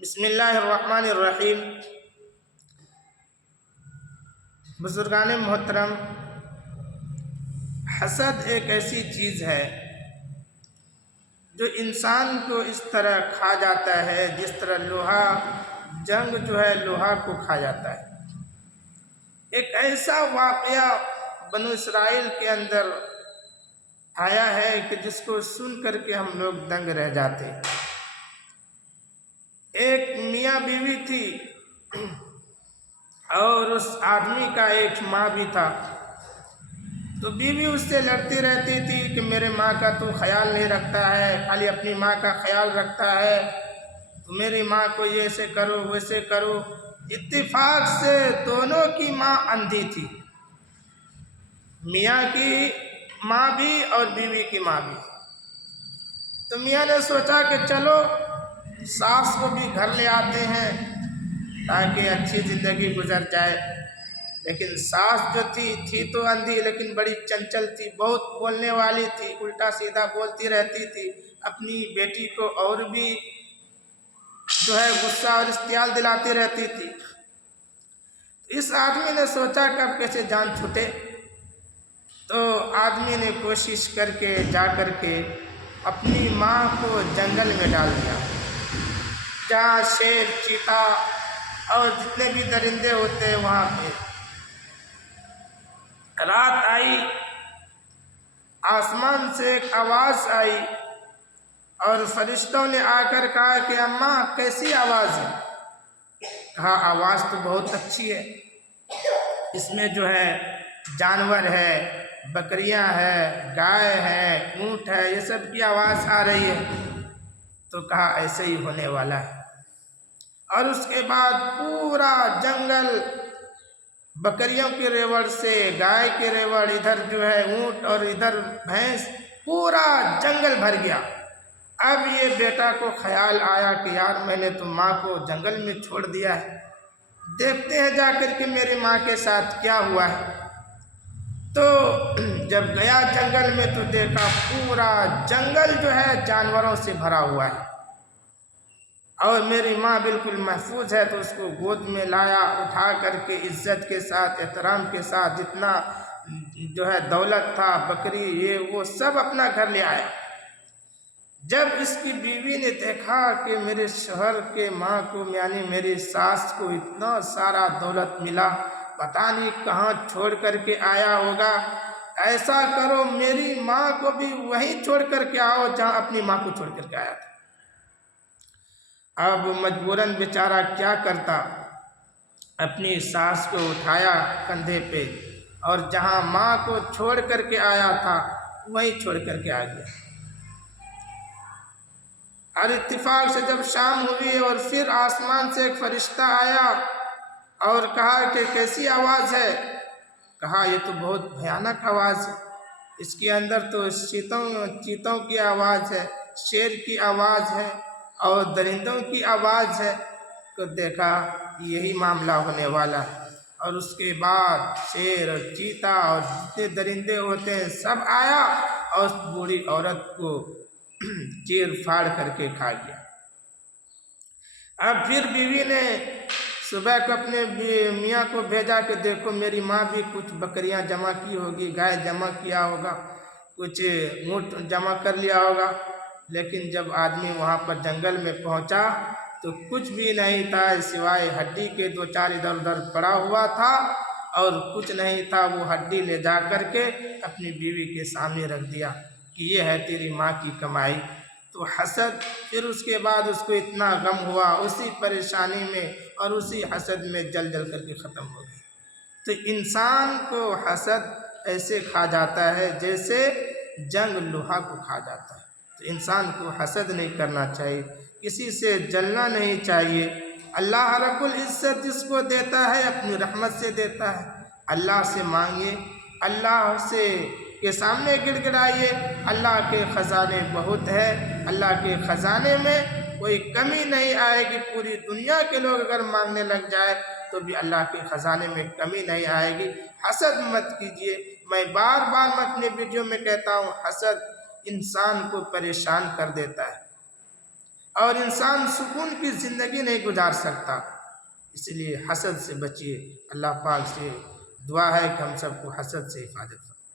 بسم اللہ الرحمن الرحیم۔ بزرگان محترم، حسد ایک ایسی چیز ہے جو انسان کو اس طرح کھا جاتا ہے جس طرح لوہا جنگ جو ہے لوہا کو کھا جاتا ہے۔ ایک ایسا واقعہ بنو اسرائیل کے اندر آیا ہے کہ جس کو سن کر کے ہم لوگ دنگ رہ جاتے ہیں۔ ایک میاں بیوی تھی اور اس آدمی کا ایک ماں بھی تھا۔ تو بیوی اس سے لڑتی رہتی تھی کہ میرے ماں کا تو خیال نہیں رکھتا ہے، خالی اپنی ماں کا خیال رکھتا ہے، تو میری ماں کو یہ ایسے کرو ویسے کرو۔ اتفاق سے دونوں کی ماں اندھی تھی، میاں کی ماں بھی اور بیوی کی ماں بھی۔ تو میاں نے سوچا کہ چلو ساس کو بھی گھر لے آتے ہیں تاکہ اچھی زندگی گزر جائے۔ لیکن ساس جو تھی تو اندھی، لیکن بڑی چنچل تھی، بہت بولنے والی تھی، الٹا سیدھا بولتی رہتی تھی، اپنی بیٹی کو اور بھی جو ہے غصہ اور اشتعال دلاتی رہتی تھی۔ اس آدمی نے سوچا کہ اب کیسے جان چھوٹے، تو آدمی نے کوشش کر کے جا کر کے اپنی ماں کو جنگل میں ڈال دیا، جہاں شیر، چیتا اور جتنے بھی درندے ہوتے ہیں وہاں پہ۔ رات آئی، آسمان سے ایک آواز آئی اور فرشتوں نے آ کر کہا کہ اماں کیسی آواز ہے؟ کہا آواز تو بہت اچھی ہے، اس میں جو ہے جانور ہے، بکریاں ہے، گائے ہے، اونٹ ہے، یہ سب کی آواز آ رہی ہے۔ تو کہا ایسے ہی ہونے والا ہے۔ اور اس کے بعد پورا جنگل بکریوں کے ریوڑ سے، گائے کے ریوڑ، ادھر جو ہے اونٹ اور ادھر بھینس، پورا جنگل بھر گیا۔ اب یہ بیٹا کو خیال آیا کہ یار میں نے تو ماں کو جنگل میں چھوڑ دیا ہے، دیکھتے ہیں جا کر کے میری ماں کے ساتھ کیا ہوا ہے۔ تو جب گیا جنگل میں تو دیکھا پورا جنگل جو ہے جانوروں سے بھرا ہوا ہے، اور میری ماں بالکل محفوظ ہے۔ تو اس کو گود میں لایا، اٹھا کر کے عزت کے ساتھ، احترام کے ساتھ، جتنا جو ہے دولت تھا، بکری یہ وہ سب اپنا گھر لے آیا۔ جب اس کی بیوی نے دیکھا کہ میرے شوہر کے ماں کو یعنی میری ساس کو اتنا سارا دولت ملا، پتہ نہیں کہاں چھوڑ کر کے آیا ہوگا، ایسا کرو میری ماں کو بھی وہیں چھوڑ کر کے آؤ جہاں اپنی ماں کو چھوڑ کر کے آیا تھا۔ اب مجبوراً بیچارہ کیا کرتا، اپنی ساس کو اٹھایا کندھے پہ اور جہاں ماں کو چھوڑ کر کے آیا تھا وہیں چھوڑ کر کے آ گیا۔ اور اتفاق سے جب شام ہوئی اور پھر آسمان سے ایک فرشتہ آیا اور کہا کہ کیسی آواز ہے؟ کہا یہ تو بہت بھیانک آواز ہے، اس کے اندر تو چیتوں کی آواز ہے، شیر کی آواز ہے اور درندوں کی آواز ہے۔ تو دیکھا یہی معاملہ ہونے والا ہے۔ اور اس کے بعد شیر اور چیتا اور جتنے درندے ہوتے ہیں سب آیا اور اس بوڑھی عورت کو چیر پھاڑ کر کے کھا گیا۔ اب پھر بیوی نے صبح کو اپنے میاں کو بھیجا کہ دیکھو میری ماں بھی کچھ بکریاں جمع کی ہوگی، گائے جمع کیا ہوگا، کچھ اونٹ جمع کر لیا ہوگا۔ لیکن جب آدمی وہاں پر جنگل میں پہنچا تو کچھ بھی نہیں تھا سوائے ہڈی کے، دو چار ادھر ادھر پڑا ہوا تھا اور کچھ نہیں تھا۔ وہ ہڈی لے جا کر کے اپنی بیوی کے سامنے رکھ دیا کہ یہ ہے تیری ماں کی کمائی۔ تو حسد، پھر اس کے بعد اس کو اتنا غم ہوا، اسی پریشانی میں اور اسی حسد میں جل جل کر کے ختم ہو گئی۔ تو انسان کو حسد ایسے کھا جاتا ہے جیسے جنگ لوہا کو کھا جاتا ہے۔ تو انسان کو حسد نہیں کرنا چاہیے، کسی سے جلنا نہیں چاہیے۔ اللہ رب العزت جس کو دیتا ہے اپنی رحمت سے دیتا ہے۔ اللہ سے مانگیے، اللہ سے کے سامنے گڑ گڑائیے، اللہ کے خزانے بہت ہے، اللہ کے خزانے میں کوئی کمی نہیں آئے گی۔ پوری دنیا کے لوگ اگر مانگنے لگ جائے تو بھی اللہ کے خزانے میں کمی نہیں آئے گی۔ حسد مت کیجیے۔ میں بار بار اپنے ویڈیو میں کہتا ہوں، حسد انسان کو پریشان کر دیتا ہے۔ اور انسان سکون کی زندگی نہیں گزار سکتا. اس لیے حسد سے بچیے. اللہ پاک سے دعا ہے کہ ہم سب کو حسد سے حفاظت فرمائے.